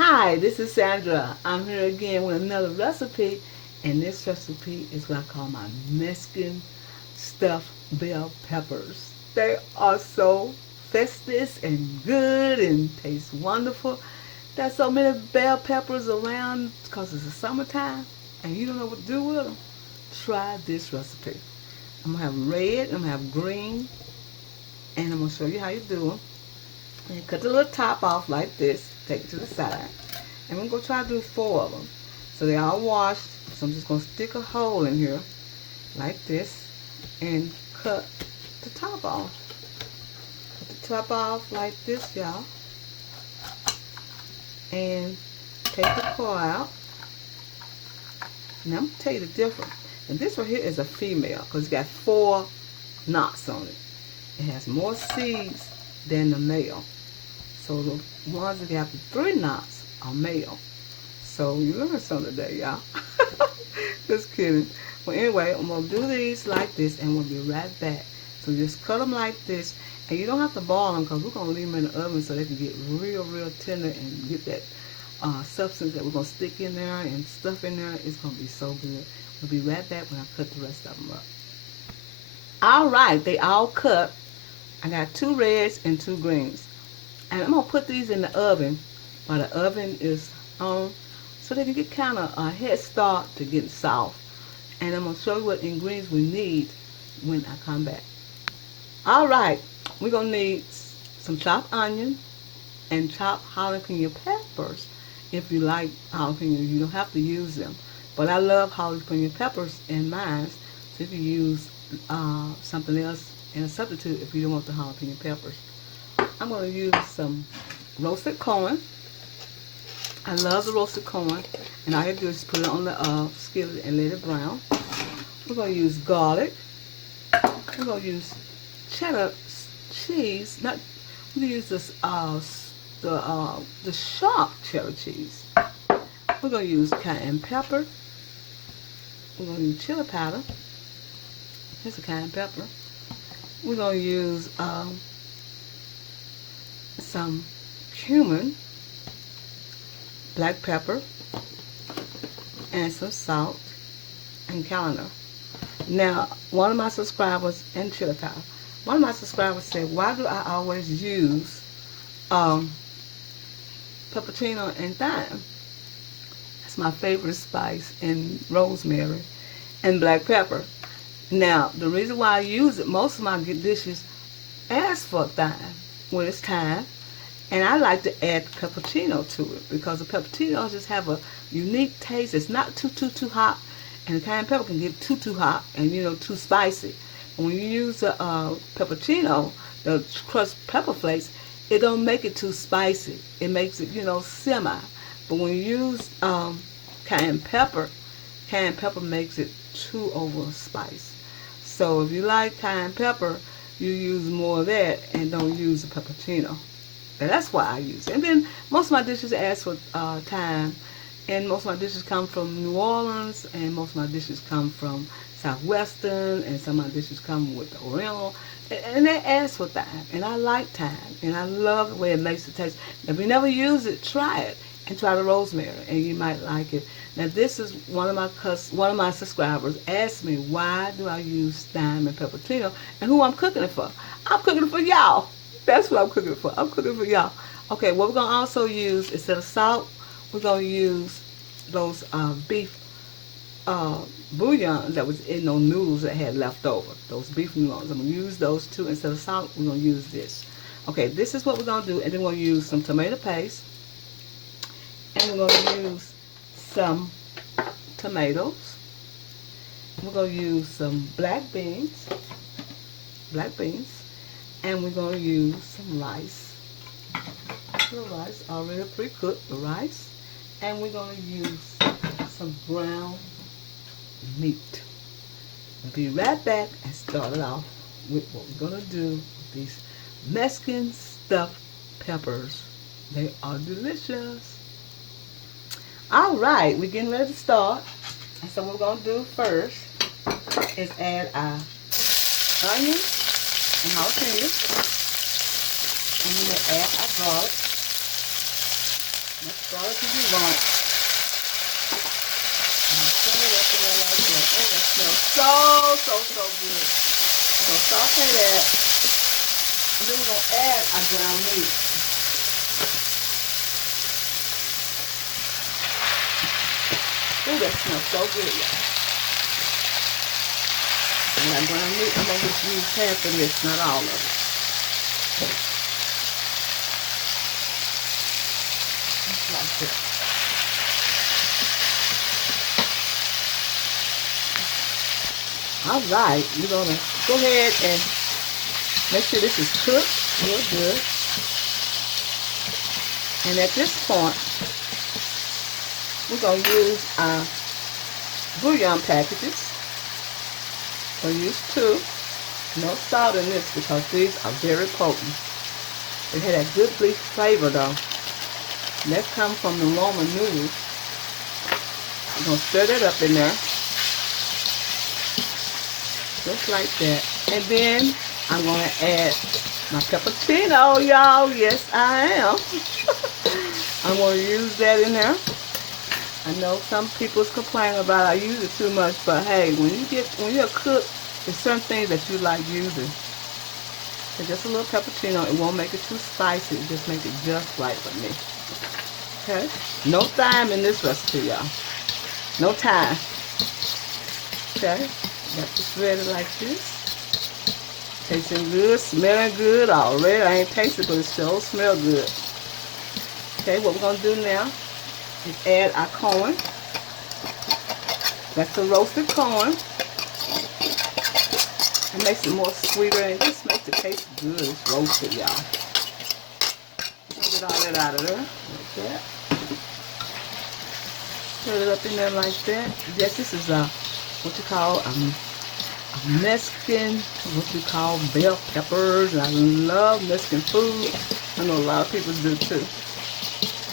Hi, this is Sandra. I'm here again with another recipe, and this recipe is what I call my Mexican stuffed bell peppers. They are so festive and good and taste wonderful. There's so many bell peppers around because it's the summertime and you don't know what to do with them. Try this recipe. I'm going to have red, I'm going to have green, and I'm going to show you how you do them. And cut the little top off like this. Take it to the side. And we're going to try to do 4 of them. So they all washed. So I'm just going to stick a hole in here like this and cut the top off. Cut the top off like this, y'all. And take the core out. Now I'm going to tell you the difference. And this right here is a female because it's got 4 knots on it. It has more seeds than the male. So the ones that have the 3 knots are male. So you learned something today, y'all. Just kidding. Well, anyway, I'm going to do these like this and we'll be right back. So just cut them like this. And you don't have to boil them because we're going to leave them in the oven so they can get real tender and get that substance that we're going to stick in there and stuff in there. It's going to be so good. We'll be right back when I cut the rest of them up. All right, they all cut. I got 2 reds and 2 greens. And I'm going to put these in the oven while the oven is on so they can get kind of a head start to getting soft. And I'm going to show you what ingredients we need when I come back. All right, we're going to need some chopped onion and chopped jalapeno peppers. If you like jalapeno, you don't have to use them. But I love jalapeno peppers in mine, so you can use something else in a substitute if you don't want the jalapeno peppers. I'm going to use some roasted corn. I love the roasted corn. And all you do is put it on the skillet and let it brown. We're going to use garlic. We're going to use cheddar cheese. We're going to use this, the sharp cheddar cheese. We're going to use cayenne pepper. We're going to use chili powder. Here's a cayenne pepper. We're going to use some cumin, black pepper, and some salt and coriander. Now, one of my subscribers, and chili powder, one of my subscribers said, why do I always use pepperino and thyme? That's my favorite spice, and rosemary and black pepper. Now, the reason why I use it, most of my dishes ask for thyme when it's time. And I like to add pepperino to it because the pepperino just have a unique taste. It's not too hot, and the cayenne pepper can get too hot and too spicy. And when you use the pepperino, the crushed pepper flakes, it don't make it too spicy. It makes it semi. But when you use cayenne pepper makes it too over spice. So if you like cayenne pepper, you use more of that and don't use the pepperino. And that's why I use it. And then most of my dishes ask for thyme. And most of my dishes come from New Orleans. And most of my dishes come from Southwestern. And some of my dishes come with the Oriental. And they ask for thyme. And I like thyme. And I love the way it makes it taste. If you never use it, try it. And try the rosemary. And you might like it. Now this is one of my subscribers asked me, why do I use thyme and pepperino? And who I'm cooking it for? I'm cooking it for y'all. That's what I'm cooking for. I'm cooking for y'all. Okay, what we're going to also use, instead of salt, we're going to use those beef bouillon that was in those noodles that had left over. Those beef noodles. I'm going to use those too. Instead of salt, we're going to use this. Okay, this is what we're going to do. And then we're going to use some tomato paste. And we're going to use some tomatoes. We're going to use some black beans. And we're going to use some rice. The rice, already pre-cooked, the rice. And we're going to use some ground meat. We'll be right back and start it off with what we're going to do with these Mexican stuffed peppers. They are delicious. All right, we're getting ready to start. And so what we're going to do first is add our onions and jalapenos, and then add our garlic. As far as you want. And stir it up in there like that. Oh, that smells so good. We're going to saute that. And then we're going to add our ground meat. Oh, that smells so good, y'all. And that ground meat, I'm going to just use half of this, not all of it. Like that. All right, we're going to go ahead and make sure this is cooked real good. And at this point, we're going to use our bouillon packages. We'll use 2. No salt in this because these are very potent. They had that good beef flavor though. And that comes from the Roman noodles. I'm going to stir that up in there. Just like that. And then I'm going to add my pepperino, y'all. Yes, I am. I'm going to use that in there. I know some people's complaining about I use it too much, but hey, when you're a cook, there's certain things that you like using. So just a little pepperino. It won't make it too spicy. It just make it just right for me. Okay? No thyme in this recipe, y'all. No thyme. Okay? Got this ready like this. Tasting good, smelling good already. I ain't tasted, but it still smells good. Okay, what we're going to do now is add our corn. That's the roasted corn. It makes it more sweeter and just makes it taste good. It's roasted, y'all. Get all that out of there, like that. Put it up in there like that. Yes, this is what you call Mexican, what you call bell peppers. And I love Mexican food. I know a lot of people do too.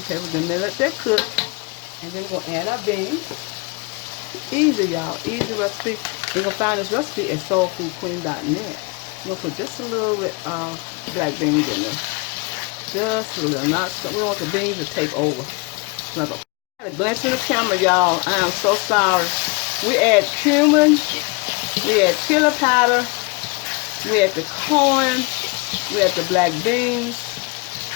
Okay, we're gonna let that cook, and then we're gonna add our beans. Easy, y'all. Easy recipe. You're gonna find this recipe at soulfoodqueen.net. We're gonna put just a little bit black beans in there. Just a little. Not so, we don't want the beans to take over. Like a glance in the camera, y'all. I am so sorry. We add cumin. We add chili powder. We add the corn. We add the black beans.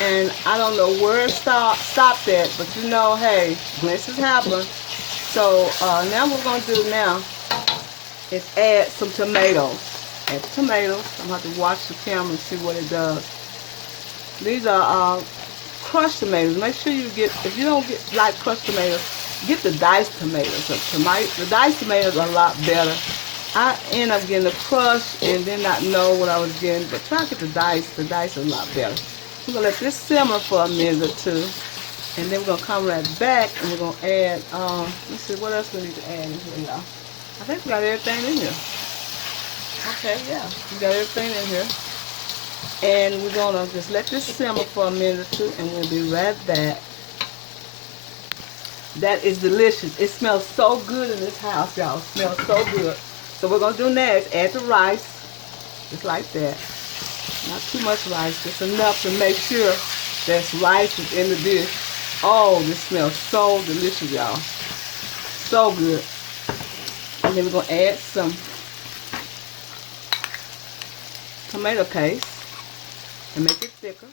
And I don't know where it stopped at, but you know, hey, glances happen. So now what we're going to do now is add some tomatoes. Add the tomatoes. I'm going to have to watch the camera and see what it does. These are crushed tomatoes. Make sure you get, if you don't like crushed tomatoes, get the diced tomatoes. The diced tomatoes are a lot better. I end up getting the crushed and did not know what I was getting, but try to get the diced. The diced are a lot better. We're going to let this simmer for a minute or two. And then we're going to come right back and we're going to add, let's see, what else we need to add in here, y'all. I think we got everything in here. Okay, yeah, we got everything in here. And we're going to just let this simmer for a minute or two and we'll be right back. That is delicious. It smells so good in this house, y'all. It smells so good. So what we're going to do now is add the rice, just like that. Not too much rice, just enough to make sure there's rice in the dish. Oh, this smells so delicious, y'all. So good. And then we're going to add some tomato paste and make it thicker.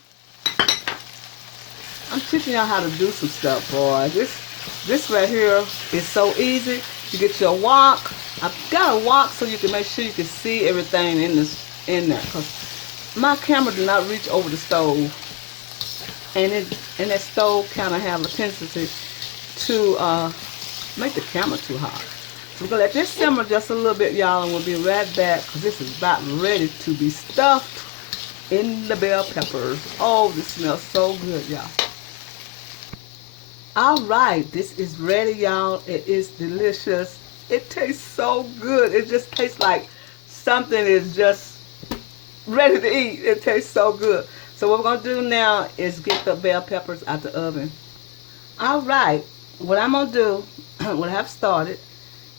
I'm teaching y'all how to do some stuff, boy. This right here is so easy. You get your wok. I've got a wok so you can make sure you can see everything in there. Cause my camera did not reach over the stove, and that stove kind of have a tendency to make the camera too hot. So we're gonna let this simmer just a little bit, y'all, and we'll be right back because this is about ready to be stuffed in the bell peppers. Oh, this smells so good, y'all. All right, this is ready, y'all. It is delicious. It tastes so good. It just tastes like something is just ready to eat. It tastes so good. So what we're going to do now is get the bell peppers out the oven. All right, what I'm going to do, what I have started,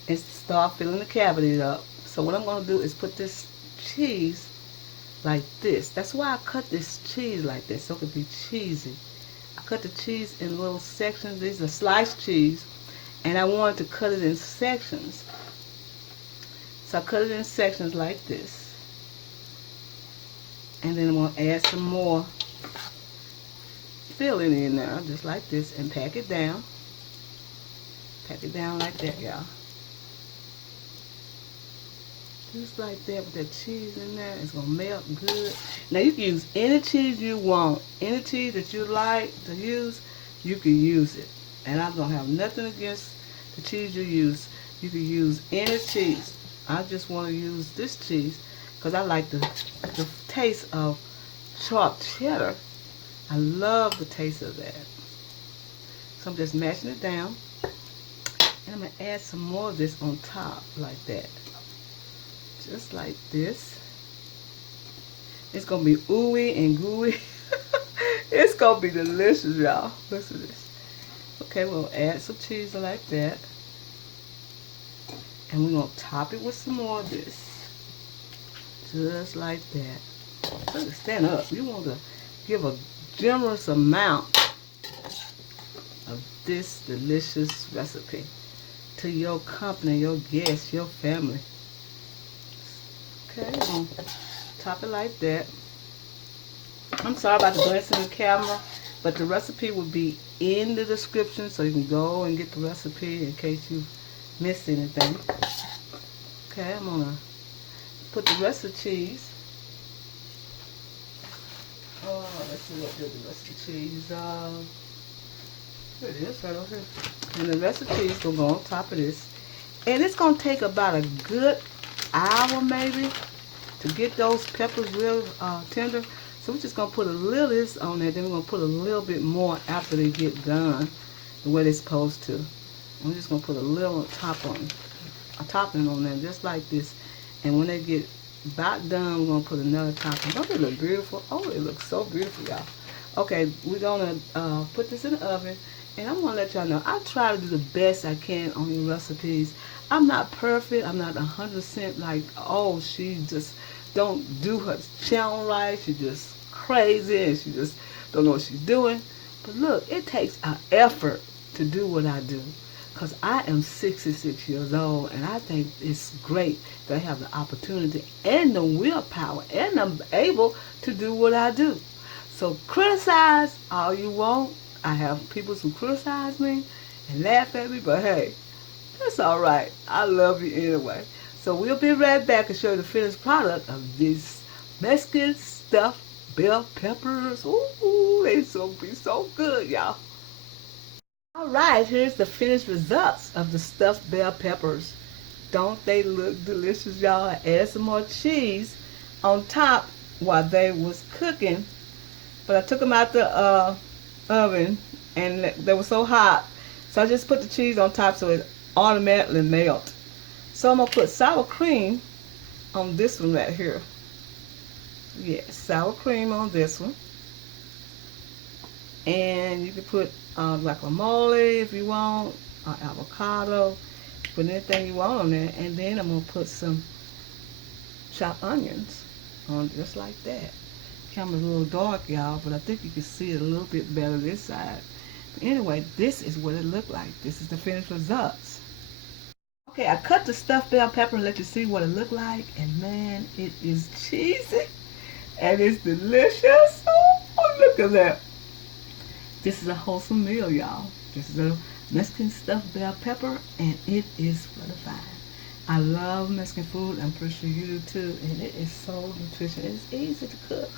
is to start filling the cavities up. So what I'm going to do is put this cheese like this. That's why I cut this cheese like this, so it can be cheesy. I cut the cheese in little sections. These are sliced cheese, and I wanted to cut it in sections. So I cut it in sections like this. And then I'm going to add some more filling in there, just like this, and pack it down. Pack it down like that, y'all. Just like that with that cheese in there. It's going to melt good. Now you can use any cheese you want. Any cheese that you like to use, you can use it. And I don't have nothing against the cheese you use. You can use any cheese. I just want to use this cheese because I like the taste of sharp cheddar. I love the taste of that. So I'm just mashing it down. And I'm going to add some more of this on top like that. Just like this. It's going to be ooey and gooey. It's going to be delicious, y'all. Listen to this. Okay, we'll add some cheese like that. And we're going to top it with some more of this. Just like that. So stand up. You want to give a generous amount of this delicious recipe to your company, your guests, your family. Okay, I'm going to top it like that. I'm sorry about the glance in the camera, but the recipe will be in the description, so you can go and get the recipe in case you missed anything. Okay, I'm going to put the rest of the cheese. Oh, let's see what good the rest of the cheese. Here it is, right over here. And the rest of the cheese will go on top of this. And it's going to take about a good hour maybe to get those peppers real tender. So we're just going to put a little of this on there. Then we're going to put a little bit more after they get done the way they're supposed to. And we're just going to put a little topping on there just like this. And when they get about done, we're going to put another topping. Don't it look beautiful? Oh, it looks so beautiful, y'all. Okay, we're going to put this in the oven. And I'm going to let y'all know, I try to do the best I can on your recipes. I'm not perfect. I'm not 100% like, oh, she just don't do her channel right. She just crazy and she just don't know what she's doing. But look, it takes an effort to do what I do. Because I am 66 years old, and I think it's great that I have the opportunity and the willpower, and I'm able to do what I do. So criticize all you want. I have people who criticize me and laugh at me, but hey, that's all right. I love you anyway. So we'll be right back and show you the finished product of these Mexican stuffed bell peppers. Ooh, they be so good, y'all. All right, here's the finished results of the stuffed bell peppers. Don't they look delicious, y'all? I added some more cheese on top while they was cooking, but I took them out the oven and they were so hot, so I just put the cheese on top so it automatically melt. So I'm gonna put sour cream on this one right here. Yes, sour cream on this one. And you can put guacamole if you want, avocado, put anything you want on there. And then I'm going to put some chopped onions on just like that. Camera's a little dark, y'all, but I think you can see it a little bit better this side. But anyway, this is what it looked like. This is the finished results. Okay, I cut the stuffed bell pepper and let you see what it looked like. And man, it is cheesy and it's delicious. Oh, look at that. This is a wholesome meal, y'all. This is a Mexican stuffed bell pepper, and it is fortified. I love Mexican food. I'm pretty sure you do too, and it is so nutritious. It's easy to cook.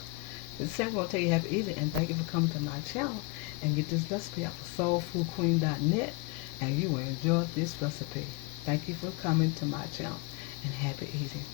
The second one will tell you how to eat it, and thank you for coming to my channel and get this recipe off of soulfoodqueen.net, and you will enjoy this recipe. Thank you for coming to my channel, and happy eating.